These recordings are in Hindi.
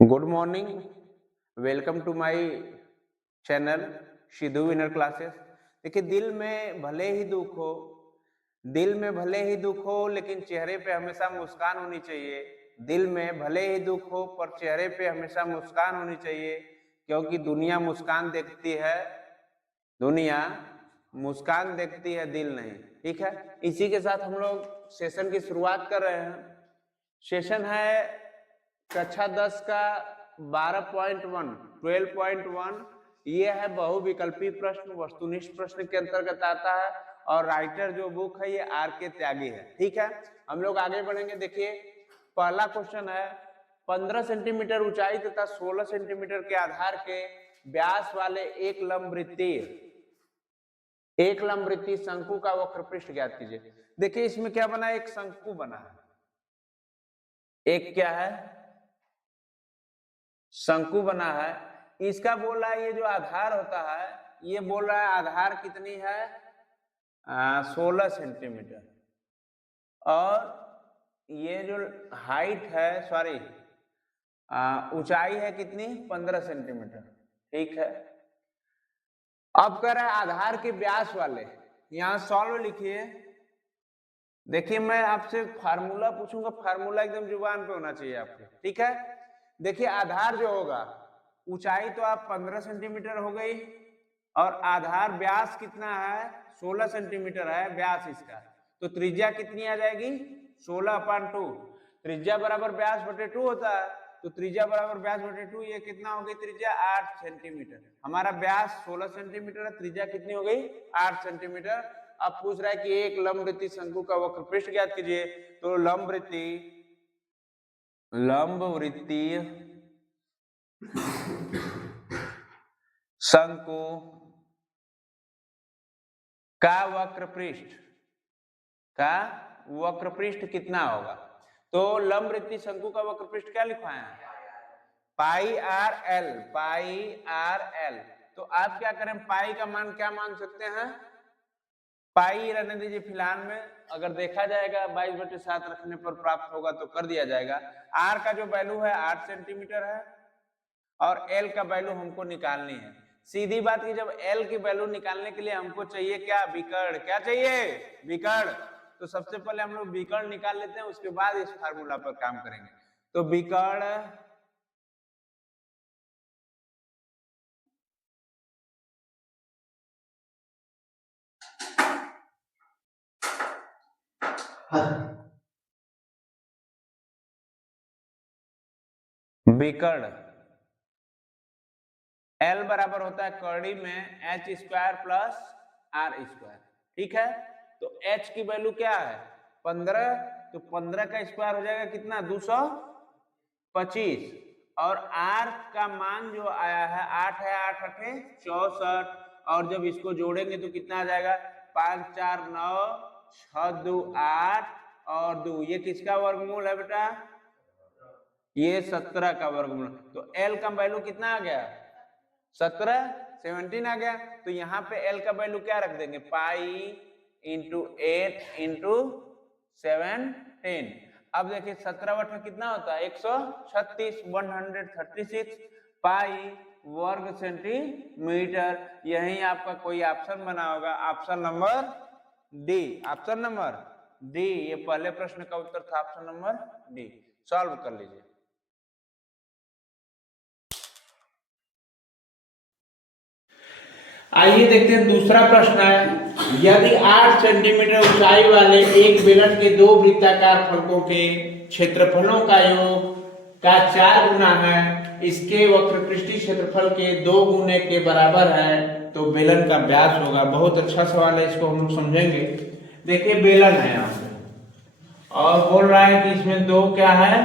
Good morning, welcome to my channel Sidhu winner classes. देखिए, दिल में भले ही दुख हो लेकिन चेहरे पे हमेशा मुस्कान होनी चाहिए। दिल में भले ही दुख हो पर चेहरे पे हमेशा मुस्कान होनी चाहिए, क्योंकि दुनिया मुस्कान देखती है, दिल नहीं। ठीक है, इसी के साथ हम लोग सेशन की शुरुआत कर रहे हैं। सेशन है कक्षा 10 का 12.1 12.1। ये है बहुविकल्पी प्रश्न, वस्तुनिष्ठ प्रश्न के अंतर्गत आता है और राइटर जो बुक है ये R.K. त्यागी है। ठीक है, हम लोग आगे बढ़ेंगे। देखिए, पहला क्वेश्चन है 15 सेंटीमीटर ऊंचाई तथा 16 सेंटीमीटर के आधार के व्यास वाले एक लंबवृत्तीय शंकु का वक्र पृष्ठ ज्ञात कीजिए। देखिए, इसमें क्या बना है, एक शंकु बना है। एक क्या है, शंकु बना है। इसका बोल रहा है ये जो आधार होता है, ये बोल रहा है आधार कितनी है, 16 सेंटीमीटर, और ये जो हाइट है, सॉरी ऊंचाई है कितनी, 15 सेंटीमीटर। ठीक है, अब कह रहा है आधार के व्यास वाले। यहां सॉल्व लिखिए। देखिए, मैं आपसे फार्मूला पूछूंगा, फार्मूला एकदम जुबान पे होना चाहिए आपके। ठीक है, देखिए आधार जो होगा, ऊंचाई तो आप 15 सेंटीमीटर हो गई और आधार व्यास कितना है, 16 सेंटीमीटर है व्यास इसका, तो त्रिज्या कितनी आ जाएगी, 16/2। त्रिज्या बराबर व्यास बटे 2 होता है, तो त्रिज्या बराबर व्यास बटे 2, ये कितना हो गई त्रिज्या, 8 सेंटीमीटर। हमारा व्यास 16 सेंटीमीटर है, त्रिज्या कितनी हो गई, 8 सेंटीमीटर। अब पूछ रहा है कि एक लंबवृत्तीय शंकु का वक्र पृष्ठ ज्ञात कीजिए। तो लंबवृत्तीय शंकु का वक्र पृष्ठ कितना होगा। तो लंबवृत्तीय शंकु का वक्र पृष्ठ क्या लिखवाए हैं, पाई आर एल। तो आप क्या करें, पाई का मान क्या मान सकते हैं, पाई रहने दीजिए फिलहाल में, अगर देखा जाएगा 22/7 रखने पर प्राप्त होगा तो कर दिया जाएगा। आर का जो वैल्यू है 8 सेंटीमीटर है और एल का वैल्यू हमको निकालनी है। सीधी बात की, जब एल की वैल्यू निकालने के लिए हमको चाहिए क्या, विकर्ण। क्या चाहिए, विकर्ण। तो सबसे पहले हम लोग विकर्ण निकाल लेते हैं, उसके बाद इस फार्मूला पर काम करेंगे। तो विकर्ण L बराबर होता है कर्णी में h² प्लस r²। ठीक है, तो h की वैल्यू क्या है, 15, तो 15 का स्क्वायर हो जाएगा कितना, 225, और r का मान जो आया है 8 है, 8 8 64, और जब इसको जोड़ेंगे तो कितना आ जाएगा, 5 4 9 6 2 8 और 2, ये किसका वर्गमूल है बेटा, ये 17 का वर्गमूल। तो L का वैल्यू कितना आ गया, 17 आ गया। तो यहाँ पे L का वैल्यू क्या रख देंगे, पाई इंटू 8 इंटू 17। अब देखिए 17/8 कितना होता है, 136, 136 पाई वर्ग सेंटीमीटर। यही आपका कोई ऑप्शन बना होगा, option number D. Option number D, ये पहले प्रश्न का उत्तर था, ऑप्शन नंबर डी। सॉल्व कर लीजिए। आइए देखते हैं दूसरा प्रश्न है, यदि 8 सेंटीमीटर ऊंचाई वाले एक बेलन के दो वृत्ताकार फलकों के क्षेत्रफलों का योग का 4 गुना है, इसके वक्रपृष्ठीय क्षेत्रफल के 2 गुने के बराबर है, तो बेलन का व्यास होगा। बहुत अच्छा सवाल है, इसको हम लोग समझेंगे। देखिए, बेलन है यहाँ पे और बोल रहा है कि इसमें दो क्या है,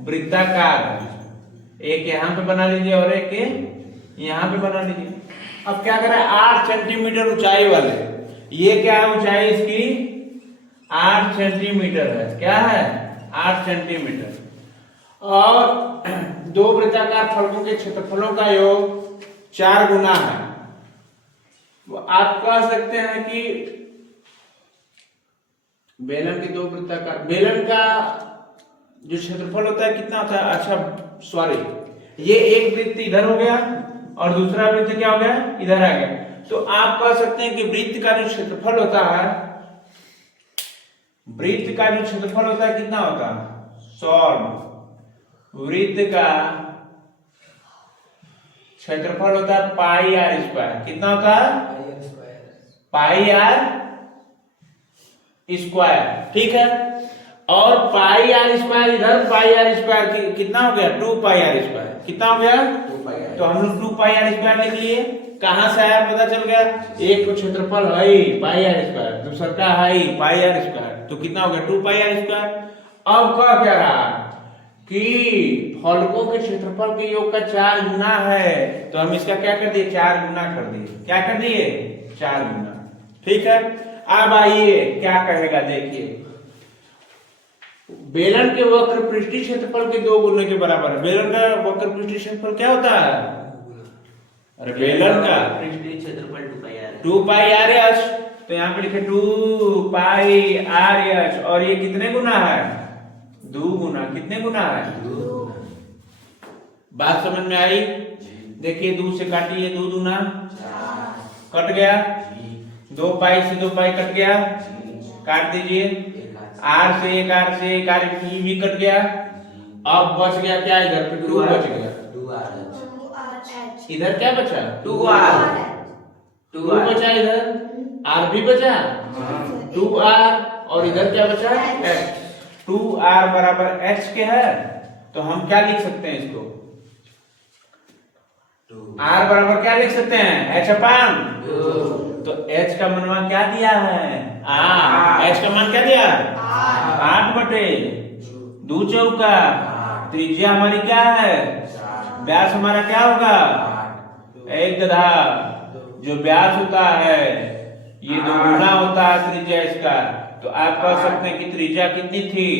वृत्ताकार है। एक यहाँ पे बना लीजिए और एक यहाँ पे बना लीजिए। अब क्या करें, 8 सेंटीमीटर ऊंचाई वाले, ये क्या है ऊंचाई इसकी, 8 सेंटीमीटर है। क्या है, 8 सेंटीमीटर, और दो वृत्ताकार फलकों के क्षेत्रफलों का योग 4 गुना है। तो आप कह सकते हैं कि बेलन के दो वृत्ताकार, बेलन का जो क्षेत्रफल होता है कितना होता है, अच्छा सॉरी, ये एक वृत्त इधर हो गया और दूसरा वृत्त क्या हो गया, इधर आ गया। तो आप कह सकते हैं कि वृत्त का जो क्षेत्रफल होता है, वृत्त का जो क्षेत्रफल होता है कितना होता है, सॉल्व वृत्त का क्षेत्रफल होता है पाई आर स्क्वायर। कितना होता है, पाई आर स्क्वायर, ठीक है। और पाई आर स्क्वायर इधर, पाई आर स्क्वायर कितना हो गया, 2 पाई आर स्क्वायर। कितना हो गया, 2 पाई आर। तो हम लोग 2 पाई आर स्क्वायर लिख लिए। कहां से आया पता चल गया, एक तो क्षेत्रफल है पाई आर स्क्वायर, दूसरा का है पाई आर स्क्वायर, तो कितना हो गया 2 पाई आर स्क्वायर। अब क्या रहा कि फलकों के क्षेत्रफल के योग का 4 गुना है, तो हम इसका क्या कर दिए, 4 गुना कर दिए। क्या कर दिए, 4 गुना, ठीक है। अब आइए क्या कहेगा, देखिए बेलन के वक्र पृष्ठीय क्षेत्रफल के 2 गुने के बराबर है। बेलन का वक्र पृष्ठीय क्षेत्रफल क्या होता है, अरे बेलन का पृष्ठीय क्षेत्रफल 2 पाई आर एच, तो यहाँ पे लिखे 2 पाई आर एच, और ये कितने गुना है, 2 गुना। कितने गुना है, 2। बात समझ में आई, देखिए 2 से काटिए, 2 दूना कट गया, 2 पाई से 2 पाई कट गया, काट दीजिए। आर से एक आर भी कट गया। अब बच गया क्या, इधर पे 2 बच गया, 2 इधर क्या बचा, 2 बचा, इधर आर भी बचा, 2 आर, और इधर क्या बचा, एच। 2 आर बराबर एच के है, तो हम क्या लिख सकते हैं इसको, आर बराबर क्या लिख सकते हैं, एच अपान 2। तो एच का मनवा क्या दिया है, एच का मान क्या दिया, 8 बटे 2 चौका, त्रिज्या हमारी क्या है, व्यास हमारा क्या होगा, 1 गधा। जो व्यास होता है ये 2 गुना होता है त्रिज्या इसका, तो आप कह सकते हैं कि त्रिज्या कितनी थी,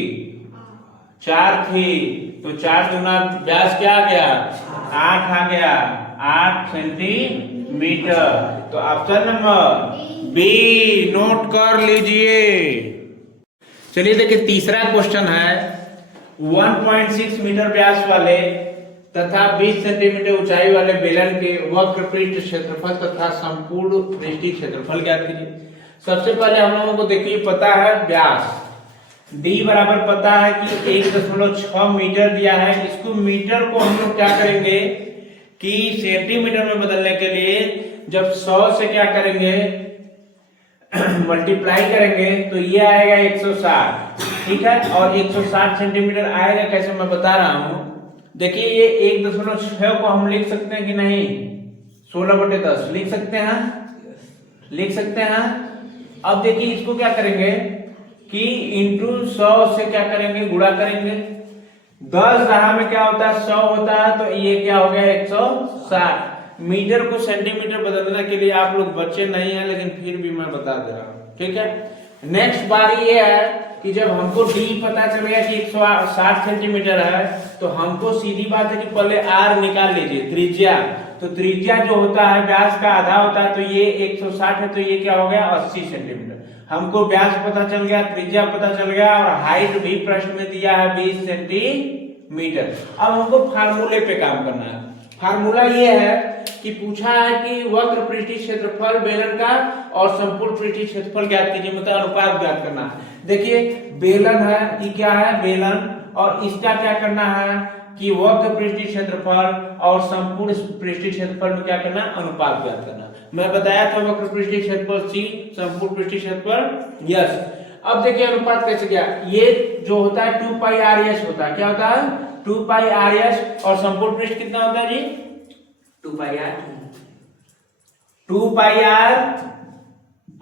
4 थी, तो 4 गुना व्यास क्या आ गया, 8 आ गया, 8 सेंटीमीटर। तो ऑप्शन नंबर बी नोट कर लीजिए। चलिए देखिए तीसरा क्वेश्चन है, 1.6 मीटर व्यास वाले तथा 20 सेंटीमीटर ऊंचाई वाले बेलन के वक्र पृष्ठ क्षेत्रफल तथा संपूर्ण पृष्ठीय क्षेत्रफल ज्ञात कीजिए। सबसे पहले हम लोगों को देखिए पता है व्यास d बराबर पता है कि 1.6 मीटर दिया है। इसको मीटर को हम लोग क्या करेंगे कि सेंटीमीटर में बदलने के लिए जब 100 से क्या करेंगे मल्टीप्लाई करेंगे तो ये आएगा 160, ठीक है। और 160 सेंटीमीटर आएगा कैसे मैं बता रहा हूं। देखिए ये 1.6 को हम लिख सकते हैं कि नहीं, 16/10 लिख सकते हैं, लिख सकते हैं। अब देखिए इसको क्या करेंगे कि इंटू 100 से क्या करेंगे, गुणा करेंगे। 10 राह में क्या होता है 100 होता है, तो ये क्या हो गया 160। मीटर को सेंटीमीटर बदलने के लिए आप लोग बच्चे नहीं हैं, लेकिन फिर भी मैं बता दे रहा हूं, ठीक है। नेक्स्ट बारी ये है कि जब हमको d पता चलेगा कि 160 सेंटीमीटर है, तो हमको सीधी बात है कि पहले r निकाल लीजिए, त्रिज्या। तो त्रिज्या जो होता है व्यास का आधा होता है, तो ये 160 है, तो ये क्या हो गया 80 सेंटीमीटर। हमको व्यास पता चल गया, त्रिज्या पता चल गया, और हाइट भी प्रश्न में दिया है 20 सेंटीमीटर। अब हमको फार्मूले पे काम करना है। फार्मूला ये है कि पूछा है कि वक्र पृष्ठीय क्षेत्रफल बेलन का और संपूर्ण पृष्ठीय क्षेत्रफल ज्ञात कीजिए, मतलब अनुपात ज्ञात करना है। देखिए बेलन है, ये क्या है बेलन, और इसका क्या करना है कि वक्र पृष्ठीय क्षेत्रफल और संपूर्ण पृष्ठीय क्षेत्रफल में क्या करना, अनुपात ज्ञात करना। मैं बताया था वक्र पृष्ठीय क्षेत्रफल c, संपूर्ण पृष्ठीय क्षेत्रफल यस। अब देखिए अनुपात कैसे गया, ये जो होता है 2 पाई आर एस होता है, क्या होता है 2 पाई आर एस, और संपूर्ण पृष्ठ कितना होता है जी 2 पाई आर, 2 पाई आर,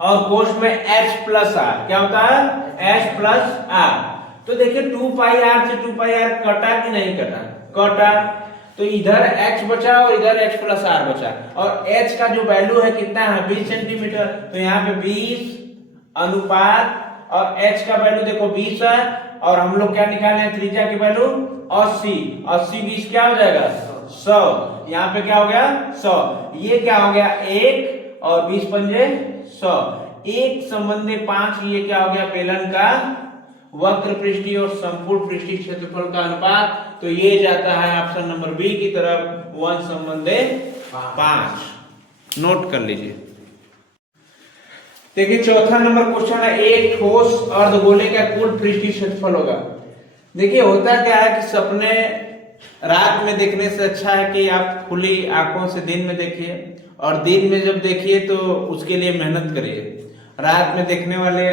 और कोष्ठ में h प्लस आर, क्या होता है h प्लस आर। तो देखिए 2 पाई आर से 2 पाई आर कटा कि नहीं कटा, कटा, तो इधर h बचा और इधर h प्लस आर बचा, और h का जो वैल्यू है कितना है 20 सेंटीमीटर, तो यहाँ पे 20 अनुपात, और h का वैल्यू देखो 20 है, और हम लोग क्या निकाले हैं त्रिज्या की वैल्यू 80, 80 20 क्या हो जाएगा 100, यहाँ पे क्या हो गया 100, ये क्या हो गया 1 और 20 पंजे 100, 1 संबंधी 5, ये क्या हो गया बेलन का वक्र पृष्ठीय और संपूर्ण पृष्ठीय क्षेत्रफल का अनुपात, तो ये जाता है ऑप्शन नंबर बी की तरफ 1/5। नोट कर लीजिए। देखिए चौथा नंबर क्वेश्चन है, एक ठोस अर्धगोले का कुल पृष्ठीय क्षेत्रफल होगा। देखिए होता क्या है कि सपने रात में देखने से अच्छा है कि आप खुली आंखों से दिन में देखिए, और दिन में जब देखिए तो उसके लिए मेहनत करिए। रात में देखने वाले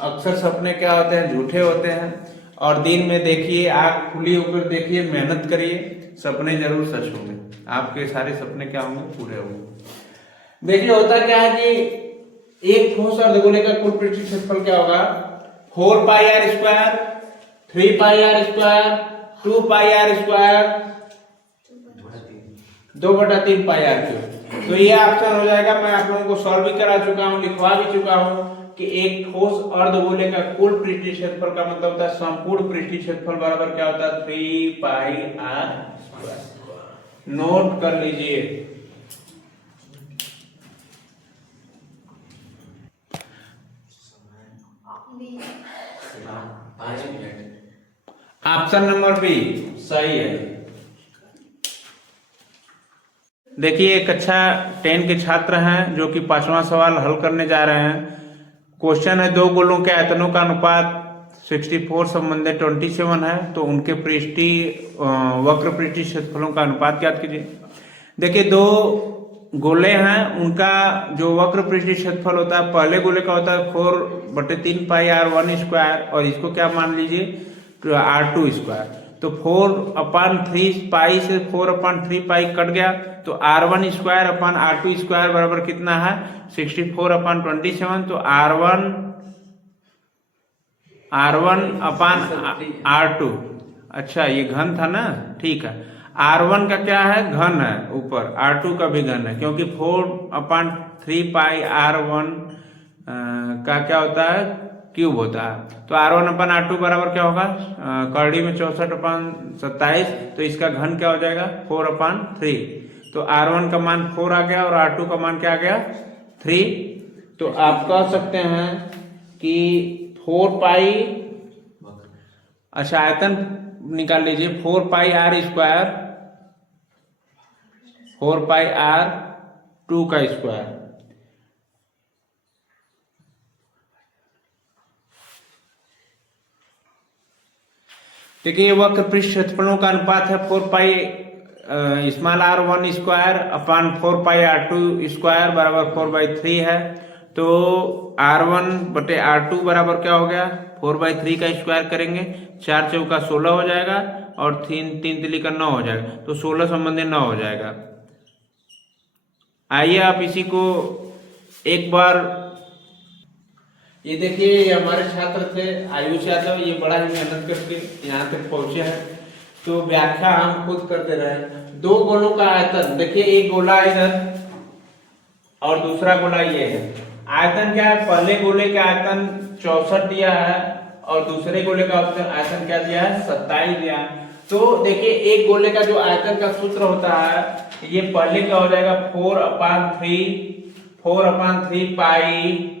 अक्सर सपने क्या होते हैं, झूठे होते हैं, और दिन में देखिए, आंख खुली होकर देखिए, मेहनत करिए, सपने जरूर सच होंगे, आपके सारे सपने क्या होंगे, पूरे होंगे। देखिए होता क्या है कि एक ठोस अर्धगोले का कुल पृष्ठीय क्षेत्रफल क्या होगा, 4πr², 3πr², 2πr², 2/3πr³। तो ये ऑप्शन हो जाएगा। मैं आप लोगों को सॉल्व भी करा चुका हूँ, लिखवा भी चुका हूँ कि एक ठोस अर्धगोले का कुल पृष्ठीय क्षेत्रफल का मतलब होता है संपूर्ण पृष्ठीय क्षेत्रफल बराबर क्या होता है, 3πr²। नोट कर लीजिए। ऑप्शन नंबर बी सही है। देखिए कक्षा 10 के छात्र हैं जो कि 5वां सवाल हल करने जा रहे हैं। क्वेश्चन है, दो गोलों के आयतनों का अनुपात 64 संबंधित 27 है, तो उनके पृष्ठीय वक्र पृष्ठीय क्षेत्रफलों का अनुपात ज्ञात कीजिए। देखिए दो गोले हैं, उनका जो वक्र पृष्ठीय क्षेत्रफल होता है, पहले गोले का होता है 4/3πr² और इसको क्या मान लीजिए, r2²। तो 4/3π से 4/3π कट गया, तो r1² अपन r2² बराबर कितना है, 64/27। तो r1/r2, अच्छा ये घन था ना, ठीक है। r1 का क्या है, घन है ऊपर, r2 का भी घन है, क्योंकि 4/3πr1 का क्या होता है, क्यूब होता है। तो r1/r2 बराबर क्या होगा, करड़ी में 64/27, तो इसका घन क्या हो जाएगा, 4/3। तो r1 का मान 4 आ गया और r2 का मान क्या आ गया, 3। तो आप कह सकते हैं कि 4π, अच्छा आयतन निकाल लीजिए, 4πr², 4πr2 का स्क्वायर। देखिए वक्र पृष्ठ क्षेत्रफलों का अनुपात है 4πr1² बराबर 4/3 है। तो r1/r2 बराबर क्या हो गया, 4/3 का स्क्वायर करेंगे, 4 चौका 16 हो जाएगा और 3 तिली का 9 हो जाएगा, तो 16 संबंधी 9 हो जाएगा। आइए आप इसी को एक बार, ये देखिए ये हमारे छात्र थे आयुष यादव, ये बड़ा ही मेहनत करके यहाँ तक पहुंचे हैं। तो व्याख्या हम खुद करते रहे। दो गोलों का आयतन, देखिए एक गोला इधर और दूसरा गोला ये है। आयतन क्या है, पहले गोले का आयतन 64 दिया है और दूसरे गोले का आयतन क्या दिया है, 27 दिया है। तो देखिए एक गोले का जो आयतन का सूत्र होता है, ये पहले क्या हो जाएगा, 4/3π।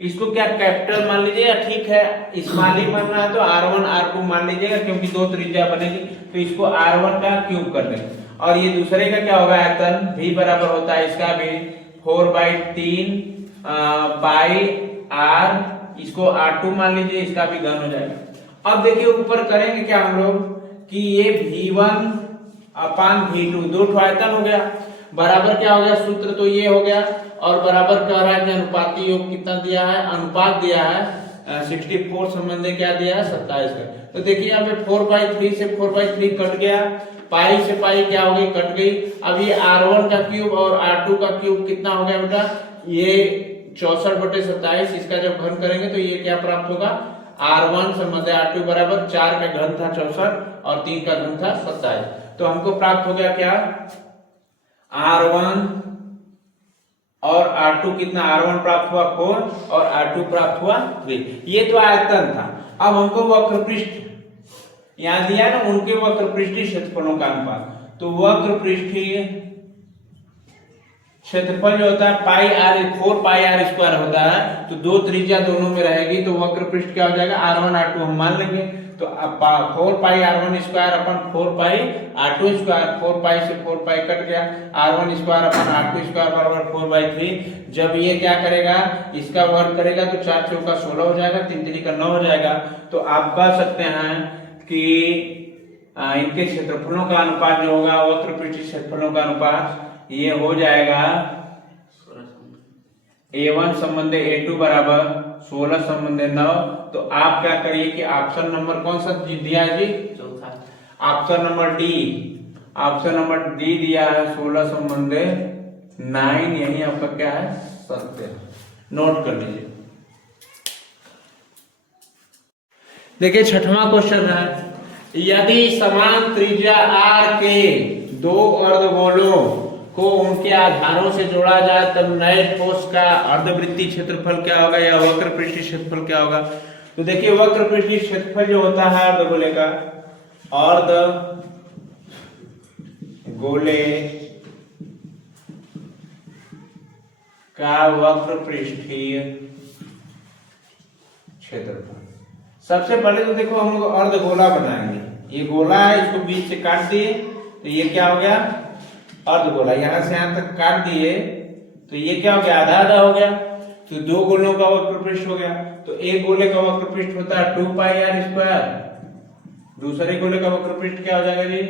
इसको क्या कैपिटल मान लीजिएगा, ठीक है, स्मॉल ही मानना है तो r1 r2 मान लीजिएगा, क्योंकि दो त्रिज्या बनेगी, तो इसको r1 का क्यूब कर देंगे। और ये दूसरे का क्या होगा, आयतन भी बराबर होता है इसका भी 4/3πr, इसको r2 मान लीजिए, इसका भी घन हो जाएगा। अब देखिए ऊपर करेंगे क्या हम लोग कि ये v1/v2 दो ठो आयतन हो गया, बराबर क्या हो गया, सूत्र तो ये हो गया, और बराबर कह रहा है कि अनुपाती योग कितना दिया है, अनुपात दिया है 64 संबंधी क्या दिया है, 27 का। तो देखिए यहाँ पे 4/3 से 4/3 कट गया, पाई से पाई क्या हो गई, कट गई। अब ये r1 का क्यूब और r2 का क्यूब कितना हो गया बेटा, ये 64/27, इसका जब घन करेंगे तो ये क्या प्राप्त होगा, r1 संबंधी r2 बराबर 4 का घन था 64 और 3 का घन था 27। तो हमको प्राप्त हो गया क्या, r1 और r2 कितना, r1 प्राप्त हुआ 4 और r2 प्राप्त हुआ 3। ये तो आयतन था। अब हमको वक्र पृष्ठ यहां दिया ना, उनके वक्र पृष्ठीय क्षेत्रफलों का अनुपात। तो वक्र पृष्ठीय क्षेत्रफल जो होता है पाई आर 4 पाई आर स्क्वायर होता है, तो दो त्रिज्या दोनों में रहेगी, तो वक्र पृष्ठ क्या हो जाएगा r1 r2 हम मान लेंगे। तो 4 पाई r1 स्क्वायर अपन 4 पाई r2 स्क्वायर, 4 पाई से 4 पाई कट गया, r1 square upon r2 square बराबर 4/3। जब ये क्या करेगा, इसका वर्ग करेगा तो 4 चौका 16 हो जाएगा, 3 3 का 9 हो जाएगा। तो आप कह सकते हैं कि इनके क्षेत्रफलों का अनुपात जो होगा, वक्र पृष्ठ क्षेत्रफलों का अनुपात ये हो जाएगा A1 संबंधे A2 बराबर 16 संबंधे 9। तो आप क्या करिए कि ऑप्शन नंबर कौन सा दिया है जी, चौथा, option number D, option number D दिया है 16 संबंधे 9, यही आपका क्या है सत्य। नोट कर लीजिए। देखिए छठवां क्वेश्चन है, यदि समान त्रिज्या r के दो अर्धगोलों को उनके आधारों से जोड़ा जाए तब नए ठोस का अर्धवृत्तीय क्षेत्रफल क्या होगा या वक्र पृष्ठीय क्षेत्रफल क्या होगा। तो देखिए वक्र पृष्ठीय क्षेत्रफल जो होता है अर्धगोले का, अर्धगोले का वक्र पृष्ठीय क्षेत्रफल। सबसे पहले तो देखो हम लोग अर्धगोला बनाएंगे, ये गोला है, इसको बीच से काट दिए तो ये क्या हो गया अर्धगोला, यहां से यहां तक काट दिए तो ये क्या हो गया आधा आधा हो गया, तो दो गोलों का वक्र पृष्ठ हो गया। तो एक गोले का वक्र पृष्ठ होता है 2 पाई आर स्क्वायर, दूसरे गोले का वक्र पृष्ठ क्या हो जाएगा जी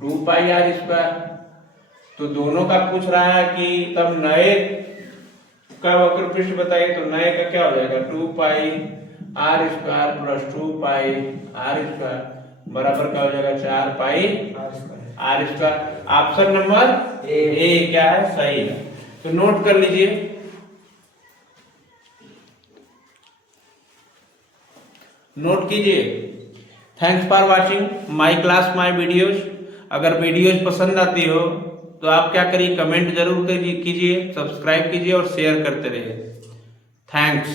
2 पाई आर स्क्वायर। तो दोनों का पूछ रहा है कि तब नए का वक्र पृष्ठ बताइए, तो नए का क्या हो जाएगा 2 pi R square plus 2 pi R square बराबर क्या हो जाएगा 4 pi R square. Option number A क्या है सही है, तो नोट कर लीजिए। नोट कीजिए। Thanks for watching my class my videos. अगर वीडियोस पसंद आती हो तो आप क्या करिए कमेंट जरूर कीजिए, सब्सक्राइब कीजिए और शेयर करते रहिए। थैंक्स।